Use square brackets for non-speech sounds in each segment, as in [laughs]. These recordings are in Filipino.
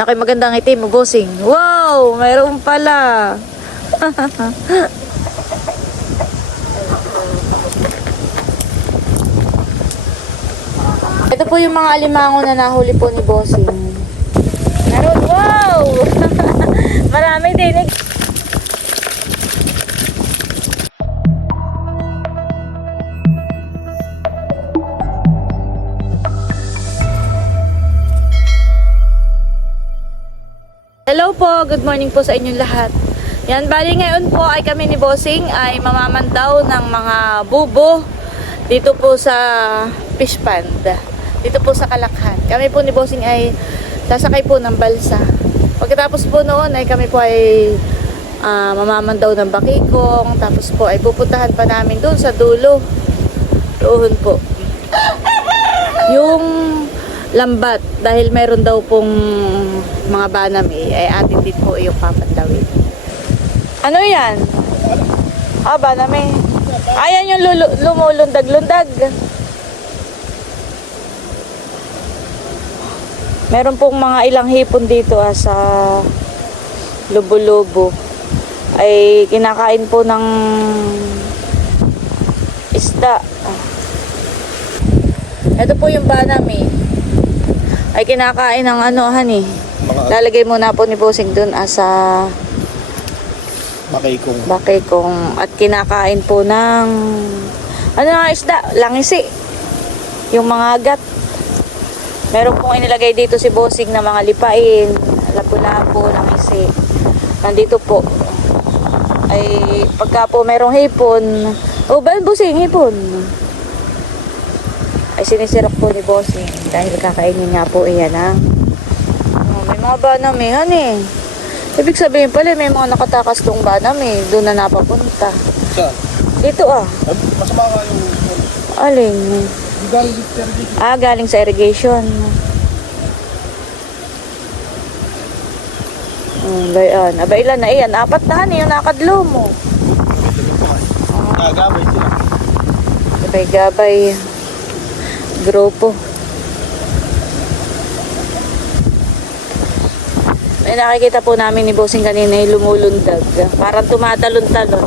Nakay magandang itim bossing. Wow! Mayroon pala. [laughs] Ito po yung mga alimango na nahuli po ni bossing. Meron, wow! [laughs] Marami din. Good morning po sa inyong lahat. Yan, bali ngayon po ay kami ni Bossing ay mamamandaw ng mga bubo dito po sa fish pond. Dito po sa Kalakhan. Kami po ni Bossing ay sasakay po ng balsa. Pagkatapos po noon ay kami po ay ah, mamamandaw ng bakikong. Tapos po ay pupuntahan pa namin doon sa dulo. Doon po. Yung lambat dahil meron daw pong mga banami ay atin din po yung papandawin. Ano yan? Ah, banami. Ayan yung lulu- lumulundag-lundag. Meron pong mga ilang hipon dito ah, sa lubo-lubo. Ay kinakain po ng isda. Ito po yung banami. Ay kinakain ng ano, honey. Mga Lalagay muna po ni Bossing dun ah, sa makikong bakay kong at kinakain po ng ano nga isda, langisi. Yung mga agat. Meron pong inilagay dito si Bossing na mga lipain, lapu-lapu, langisi. Nandito po. Ay pagka po merong hipon, oh ba Bossing, hipon? Ay sinisirap po ni Bossing dahil kakainin nga po iyan ang Oh, may mga banamihan eh. Ibig sabihin pala, may mga nakatakas tong banami. Doon na napapunta. sa Dito ah. Masama nga yung Aling. yung galing pero dito Ah, galing sa irrigation. Hmm, bayan. Aba, ilan na iyan? Apat na han, yung nakadlo mo. nagagabay sila Gabay, gabay. Grupo. May nakikita po namin ni Bossing kanina yung lumulundag. Parang tumatalon-talon.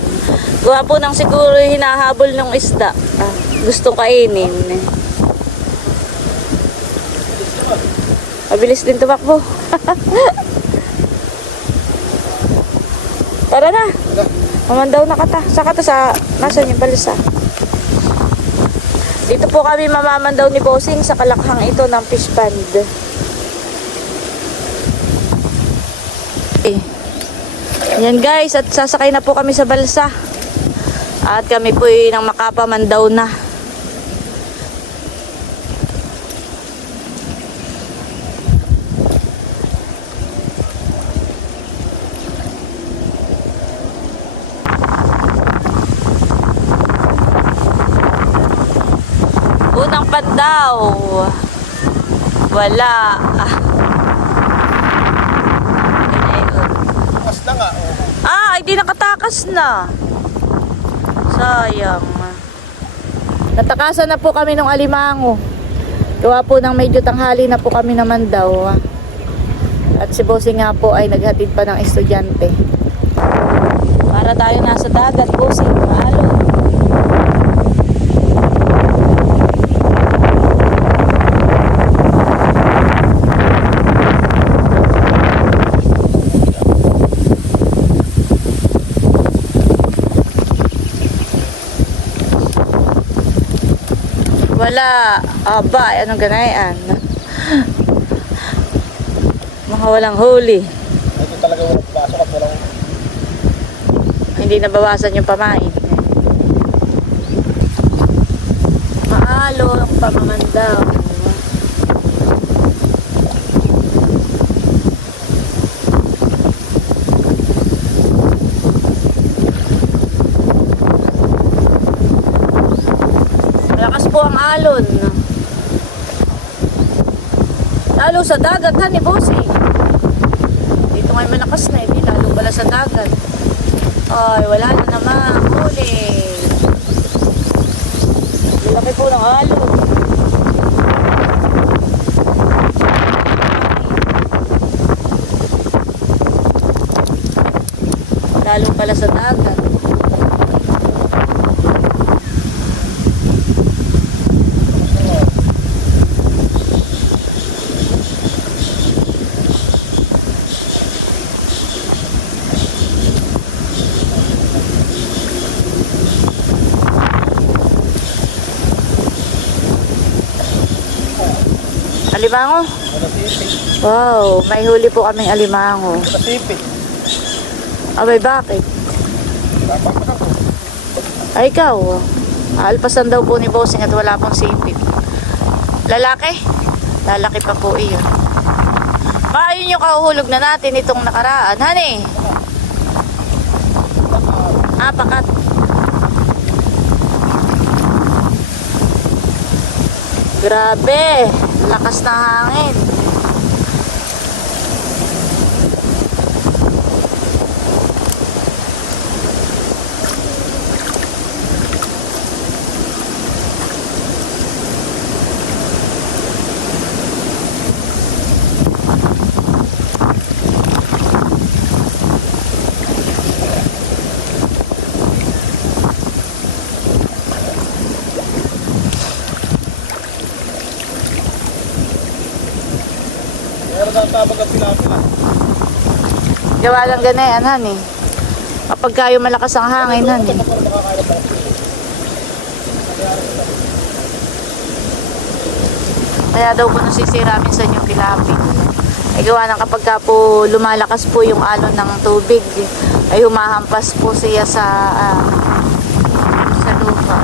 Gawa po ng siguro hinahabol ng isda. Ah, gustong kainin. Mabilis din tumakbo. [laughs] Tara na. Mamandaw na kata. Sa kata sa... Nasaan yung balisa? Po kami mamamandaw ni Bossing sa kalakhang ito ng fish pond. Eh. Yan guys, at sasakay na po kami sa balsa. At kami po ay nang makapamandaw na. Pandaw. Wala. Ah. Ayun na nga oh. Ah, ay di nakatakas na. Sayang. Natakasan na po kami ng alimango. Gawa po ng medyo tanghali na po kami naman daw. At si Bossing nga po ay naghatid pa ng estudyante. Para tayo nasa dagat, Bossing. Wala. Aba, anong ganayan? Mga walang huli. ito talaga walang pasok at walang Hindi nabawasan yung pamain. Maalo ang pamamandaw. sa dagat ha ni Bossy. Dito ngayon malakas na, hindi lalo pala sa dagat. Ay, wala na naman. Huli. Laki po ng halo. Lalo pala sa dagat. Alimango? Wow, may huli po kaming alimango. Nasipit. Abay, bakit? Ay, ikaw. Alpasan daw po ni Bossing at wala pong sipit. Lalaki? Lalaki pa po iyon. Maayun yung kahuhulog na natin itong nakaraan. Honey? Ah, pakat. Grabe. Lakas na hangin. Tabag ang tilapia. Gawa lang ganayan, honey. Kapag kayo malakas ang hangin, ng mga Kaya daw po nasisira minsan yung tilapia. Ay gawa ng kapag ka po lumalakas po yung alon ng tubig, ay humahampas po siya sa ah, sa lupa.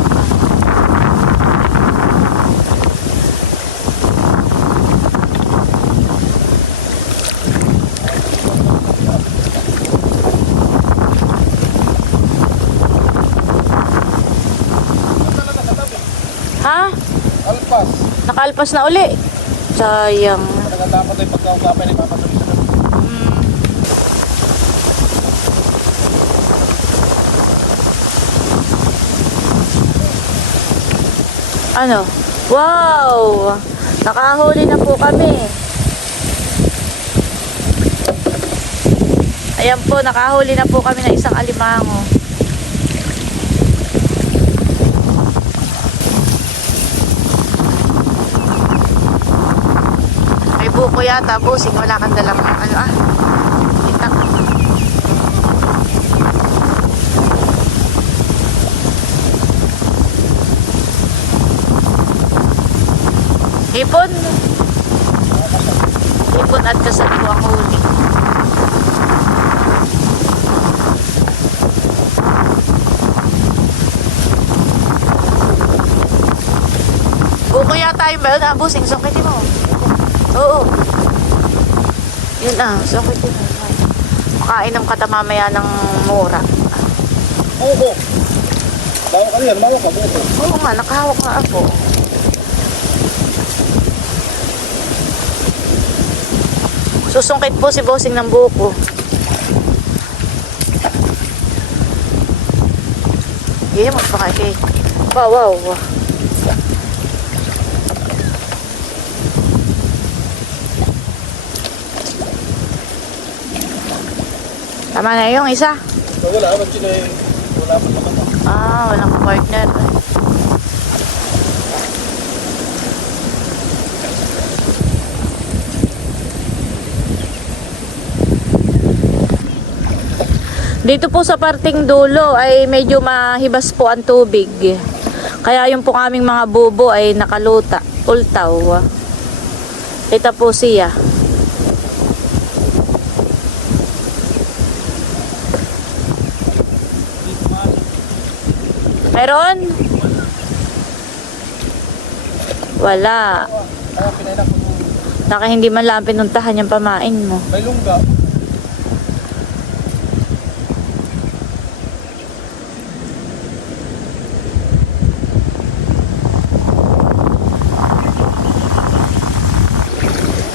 talaga sa tabi. Ha? Alpas. Nakalpas na uli. Sayang. Talaga dapat ay pagkaugapan ni Mama Tuloy sa tabi. Mm. Ano? Wow! Nakahuli na po kami. Ayan po, nakahuli na po kami ng isang alimango. Buko yata, busing. Wala kang dalang ano ah. Itak. Hipon. Hipon at kasago ang huli. Buko yata yung yun? Ah, busing. Sungkitin mo. Oo. Yun ah, sungkitin mo. Makainom ka ta mamaya ng mura. Oo. Bawa ka niyan, bawa ka. Buto. Oo nga, nakahawak nga ako. Susungkit po si bossing ng buko. Iya, magpakake. Wow, wow, wow. Tama na yung isa. So, wala, eh, wala pa naman. Ah, walang partner. Dito po sa parting dulo ay medyo mahibas po ang tubig. Kaya yung po aming mga bubo ay nakaluta, ultaw. Ito po siya. Meron? Wala. Naka hindi man lang pinuntahan yung pamain mo. May lungga.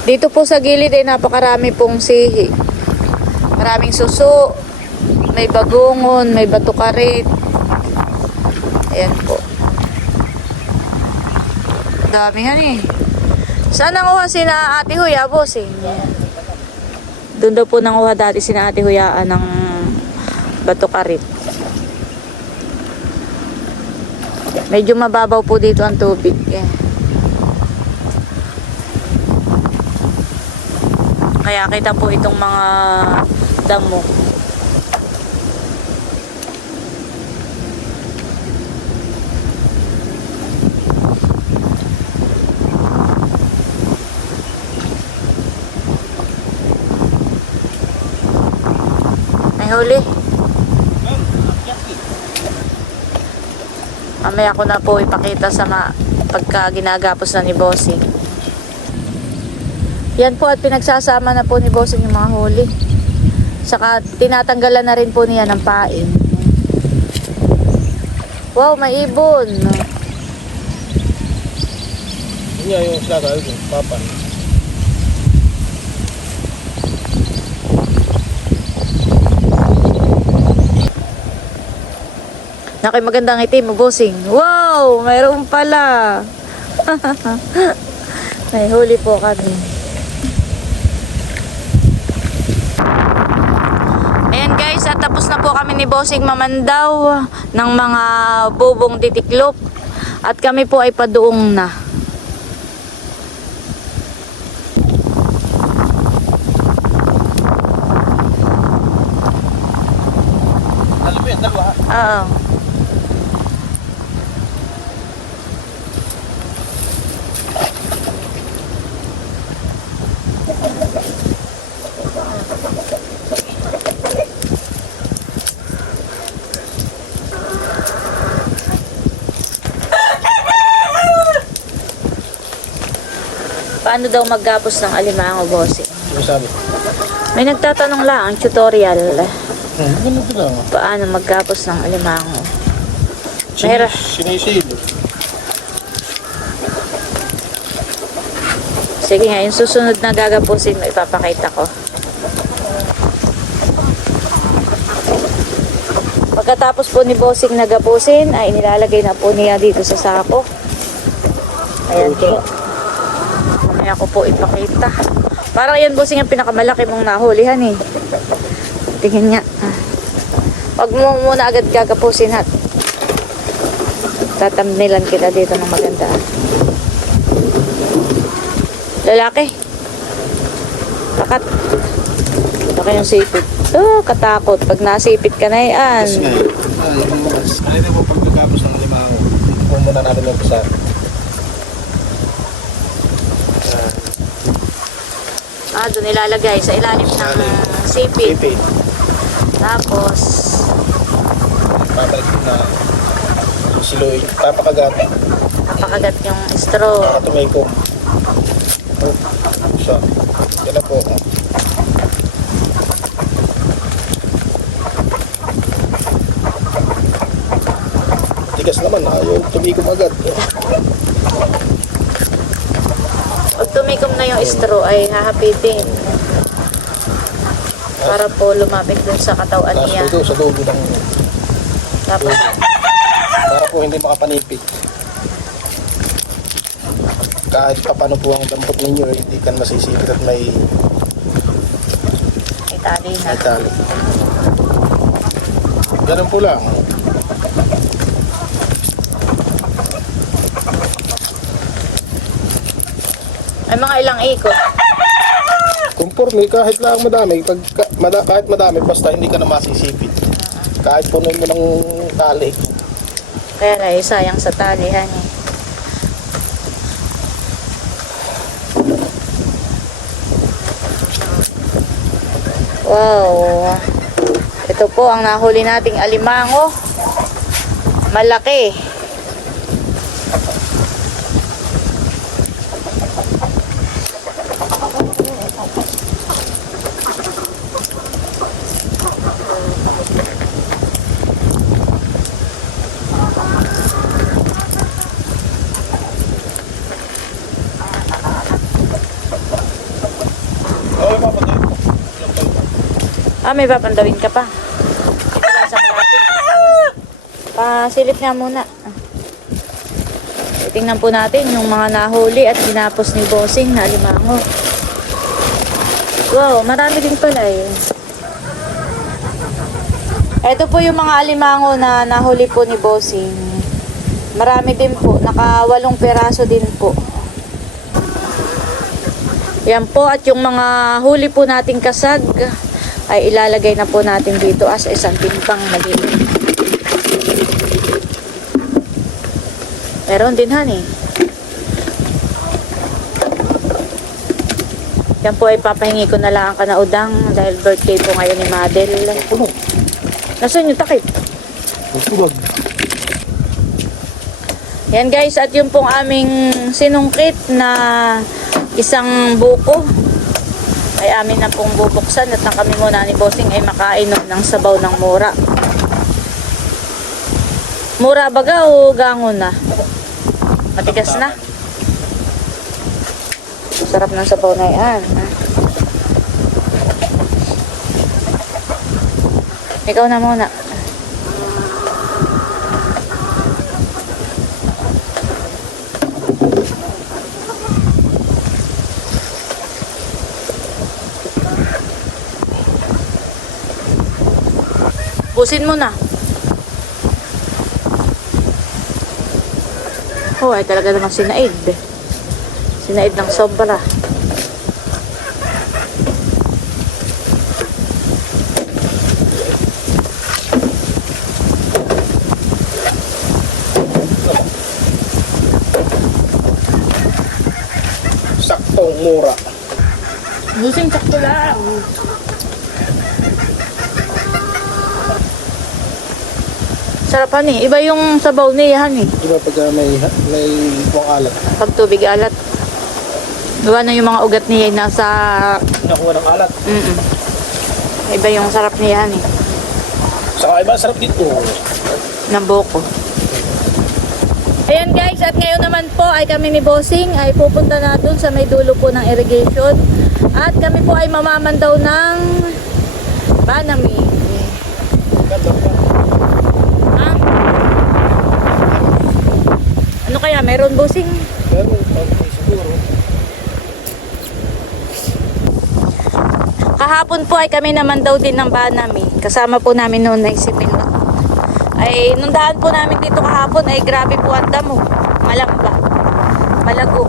Dito po sa gilid ay napakarami pong sihi. Maraming suso, may bagungon, may batukarit. Ayan po. Dami yan eh. Saan nanguha si na Ate Huya, bossing? Doon daw po nanguha dati si na Ate Huyaan ng Bato Karit. Medyo mababaw po dito ang tubig. Eh. Kaya kita po itong mga damo. Huli. Mamaya ko na po ipakita sa ma pagka ginagapos na ni Bossing. Yan po at pinagsasama na po ni Bossing yung mga huli. Saka tinatanggalan na rin po niya ng pain. Wow, may ibon. Nga yung yung papan. Nakay magandang itim Bossing. Wow, mayroon pala. [laughs] may huli po kami. Ayan guys, at tapos na po kami ni Bossing Mamandaw ng mga bubong titiklop. At kami po ay paduong na. Dalawa yan, dalawa. Oo. Paano daw maggapos ng alimango, bossing? Yung sabi. May nagtatanong lang, ang tutorial. Hmm, din lang. Paano maggapos ng alimango? Mahirap. sinisid. Sige nga, yung susunod na gagapusin mo, ipapakita ko. Pagkatapos po ni Bossing nagapusin, ay nilalagay na po niya dito sa sako. Ayan po. Mamaya ko po ipakita. Parang yan Bossing ang pinakamalaki mong nahulihan eh. Tingin. Ah. Huwag mo muna agad gagapusin hat. Tatamnilan kita dito ng maganda. Lalaki. Kakat. Laki yung sipit. Oh, katakot. Pag nasipit ka na yan. Yes, nga. Ah, din po pagkagapos ng limango? Kung muna natin yung Ah, doon ilalagay sa ilalim ng ah, sipit. Pipi. Tapos, Babalik na yung siloy. Papakagat. napakagat yung straw. Nakatumikom. Oh, siya. Yan na po. Tigas naman, ayaw tumikom agad. Pag tumikom na yung straw ay hahapitin. Para po lumapit dun sa katawan Tapos niya. po ito sa dulo ng Tapos, para po hindi makapanipit. Kahit pa paano po ang dampot ninyo, eh, hindi kan masisipit at may, itali na. may tali. Ganun po lang. Ay mga ilang ikot. Conforme kahit lang madami, pag, ka- mada, kahit madami, basta hindi ka na masisipit. Kahit puno mo ng tali. Kaya na, eh, sayang sa talihan eh. Wow. Ito po ang nahuli nating alimango. Malaki. May papandawin ka pa. Wala sa malapit. Pasilip nga muna. Tingnan po natin yung mga nahuli at ginapos ni Bossing na alimango. Wow, marami din pala eh. Ito po yung mga alimango na nahuli po ni Bossing. Marami din po. Naka walong peraso din po. Yan po at yung mga huli po nating kasag ay ilalagay na po natin dito as isang timbang maliit. Meron din honey. Yan po ay papahingi ko na lang ang kanaudang dahil birthday po ngayon ni Madel. Nasaan yung takip? Magtulog. Yan guys, at yung pong aming sinungkit na isang buko ay amin na pong bubuksan at nang kami muna ni Bossing ay makainom ng sabaw ng mura. Mura baga o gango na? Matigas na. Sarap ng sabaw na yan. ha? Ikaw na muna. Busin mo na. Oh, ay talaga namang sinaid. Sinaid ng sobra. Saktong mura. Busing sakto lang. Sarap hani. Iba yung sabaw niya hani. Diba pag uh, may, may buwang alat, Pag tubig alat. Gawa na yung mga ugat niya ay nasa... nakuha ng alat. Mm Iba yung sarap niya hani. Saka iba, sarap dito. ng buko. Ayan guys, at ngayon naman po ay kami ni Bossing ay pupunta na dun sa may dulo po ng irrigation. At kami po ay mamamandaw ng banami. Ha? Ano kaya? Meron Bossing? Okay, siguro. Kahapon po ay kami naman daw din ng Banami. Kasama po namin noon si Milot. Ay, nung daan po namin dito kahapon ay grabe po ang damo. Malamba. Malago.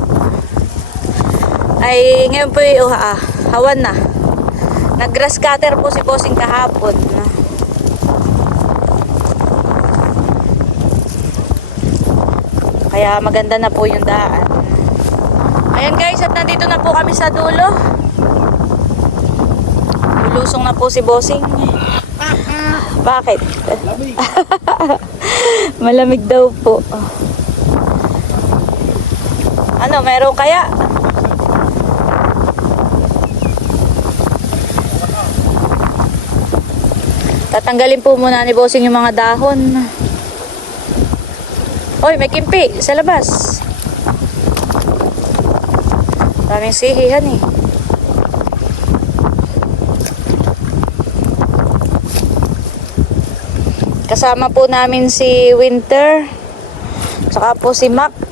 Ay, ngayon po ay oh, ah, hawan na. Nag-grass cutter po si Bossing kahapon. Kaya maganda na po yung daan. Ayan guys, at nandito na po kami sa dulo. Lusong na po si Bossing. Bakit? Lamig. [laughs] Malamig daw po. Ano, meron kaya? Tatanggalin po muna ni Bossing yung mga dahon. Hoy, may kimpi sa labas. Daming sihihan eh. Kasama po namin si Winter. Saka po si Mac.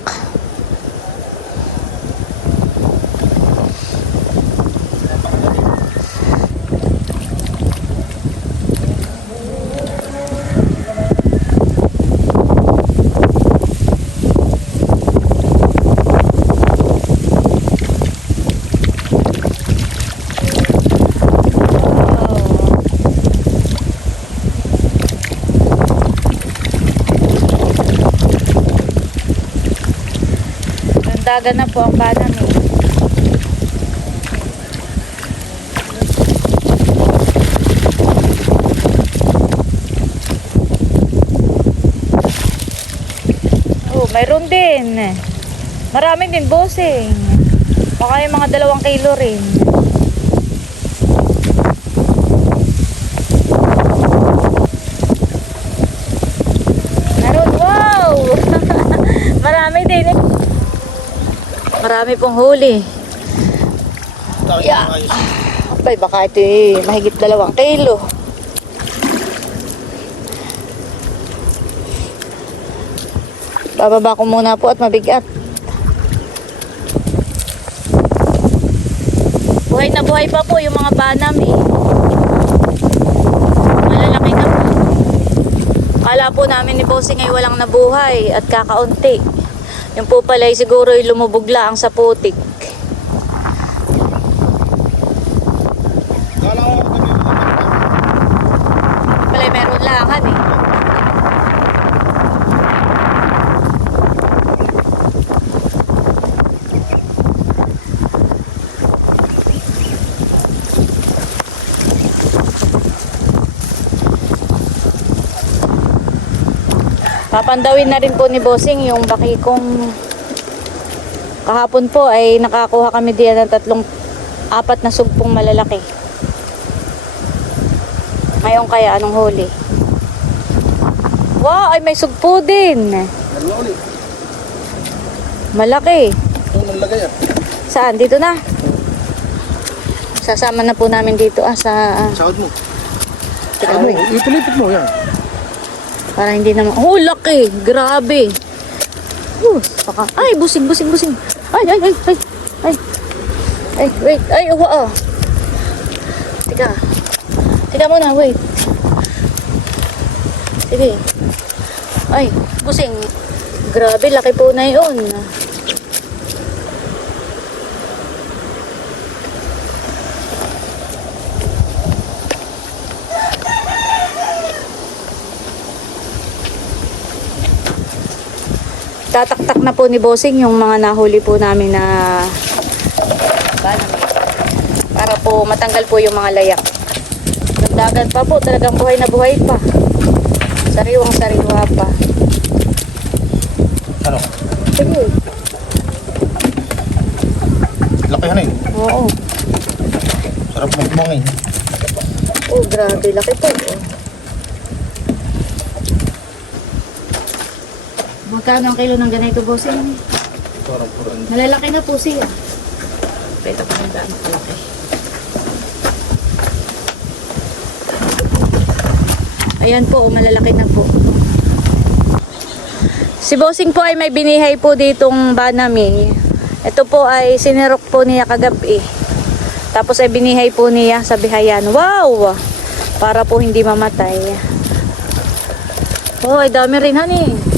Nandagan na po ang banang eh. Oh, mayroon din. Marami din bossing. Baka yung mga dalawang kilo rin. Meron, wow! Marami din eh. Marami pong huli. Yeah. Abay, baka ito eh, mahigit dalawang kilo. Bababa ko muna po at mabigat. Buhay na buhay pa po yung mga banam eh. Malalaki na po. Kala po namin ni Bossing ay walang nabuhay at kakaunti. Yung po pala ay siguro ay lumubog lang sa putik. Kala ko kami Pala ay meron langan eh. Papandawin na rin po ni Bossing yung bakikong kahapon po ay nakakuha kami diyan ng tatlong apat na sugpong malalaki. Ngayon kaya anong huli? Wow, ay may sugpo din. Malaki. Saan? Dito na. Sasama na po namin dito ah, sa... ah, Sahod mo. Teka mo, ipilipit mo yan. Para hindi naman... Oh, laki! Grabe! Uh, baka... Ay, busing, busing, busing! Ay, ay, ay, ay! Ay! Ay, wait! Ay, oh, oh! Teka. Teka muna, wait. Sige. Ay, busing. Grabe, laki po na yun. Tataktak na po ni Bossing yung mga nahuli po namin na. Para po matanggal po yung mga layak. Yung dagat pa po, talagang buhay na buhay pa. Sariwang sariwa pa. Ano? Sige. Lakihan eh. Oo. Sarap magmangin. Oh, grabe. Laki po. Magkano ang kilo ng ganito, Bossing? Sarap po rin. Malalaki na po siya. Pwede pa ng daan kalaki. Ayan po, malalaki na po. Si Bossing po ay may binihay po ditong banami. Ito po ay sinirok po niya kagabi. Tapos ay binihay po niya sa bihayan. Wow! Para po hindi mamatay. Oh, ay dami rin, honey.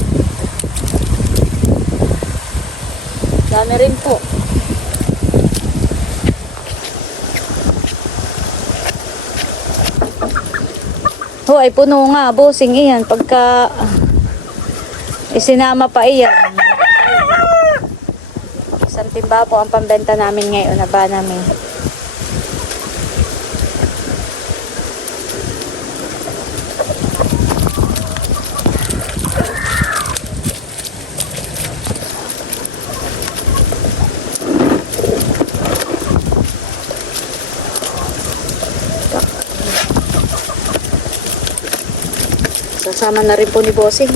Dami rin po. Oh, ay puno nga, bossing iyan. Pagka isinama pa iyan. Isang timba po ang pambenta namin ngayon na ba namin. Sasama na rin po ni Bossing.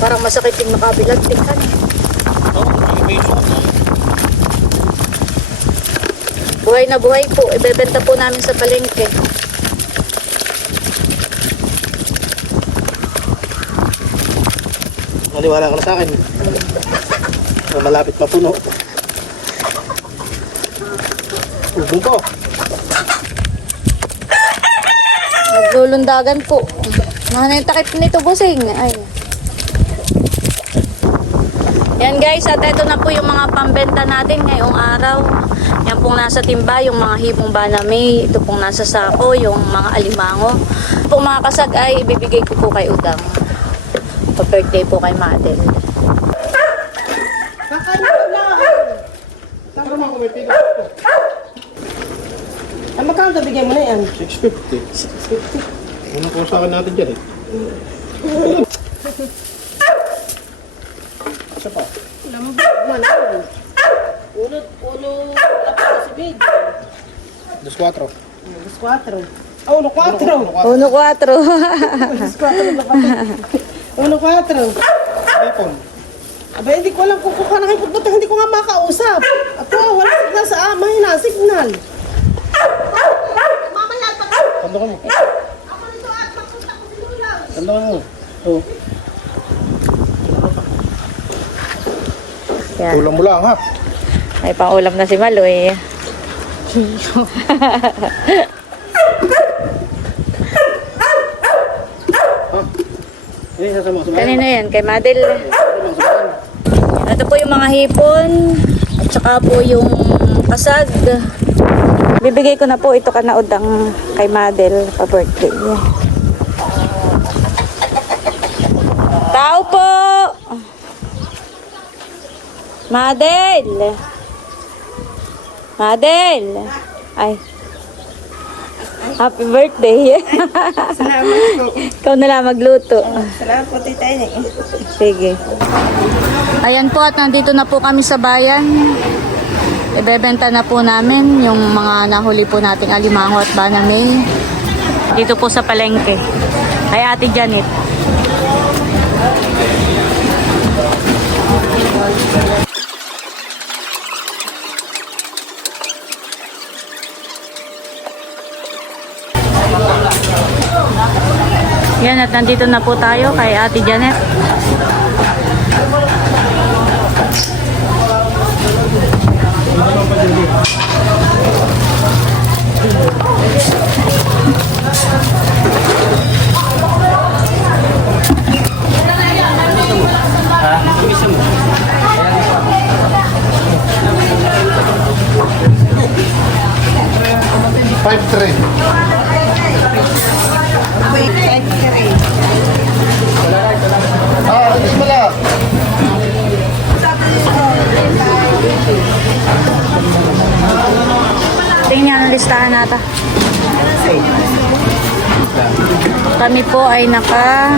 Parang masakit yung makabilagtikan. Oh, may may suot na. Buhay na buhay po. Ibebenta po namin sa palengke. Naniwala ka na sa akin. Na malapit mapuno. Ubong ko. Naglulundagan po. Yung takip nito, Bossing. Ay. Yan guys, at ito na po yung mga pambenta natin ngayong araw. Yan pong nasa timba, yung mga hibong banami. Ito pong nasa sako, yung mga alimango. Pong mga kasag ay ibibigay ko po kay Udang. Pa-birthday po kay Madel. Saan ka naman kumipigas ko? Ay, magkano ka bigyan mo na yan? 650. 650. Unang ko sa akin natin dyan eh. Isa pa. Wala. Uno, uno, lapos si Big. Dos 4. Dos cuatro. Ah, uno cuatro. Uno, kwatro. [laughs] Dos cuatro na kami. Uno cuatro. Ipon. Aba, hindi ko alam kung kuha na kayo pupunta. Hindi ko nga makausap. Ako, wala signal sa ama. Mahina, signal. Tandakan mo. Tandakan mo. Oh. Yan. Tulang mo lang ha. May pangulam na si Maloy. Eh, sa Kanina yan, kay Madel. Ito po yung mga hipon. At saka po yung kasag. Bibigay ko na po ito kanaod ang kay Madel pa birthday niya. Tao po! Madel! Madel! Ay. Happy birthday. Salamat po. Ikaw na lang magluto. Salamat po, Tita. Sige. Ayan po at nandito na po kami sa bayan. Ibebenta na po namin yung mga nahuli po nating alimango at banamay. Dito po sa palengke. Kay Ate Janet. Yan at nandito na po tayo kay Ate Janet. Five three. Ah, Tingnan ang listahan nata. Kami po ay naka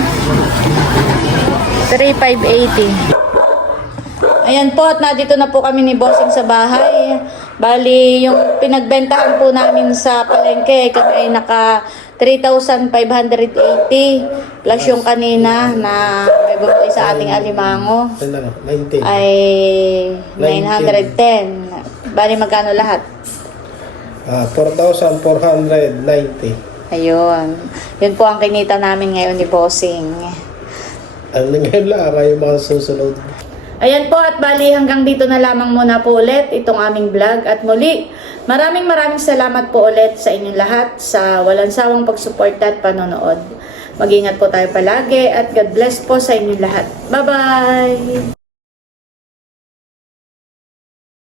3580. Ayan po at nandito na po kami ni Bossing sa bahay. Bali, yung pinagbentahan po namin sa palengke, kami ay naka 3,580 plus yung kanina na may bumili sa ating alimango lang, 19. ay 910. Bali, magkano lahat? Ah, 4,490. Ayun. Yun po ang kinita namin ngayon ni Bossing. Ang ngayon lang, kayo mga susunod. Ayan po at bali hanggang dito na lamang muna po ulit itong aming vlog at muli maraming maraming salamat po ulit sa inyong lahat sa walang sawang pagsuporta at panonood. Mag-ingat po tayo palagi at God bless po sa inyong lahat. Bye-bye!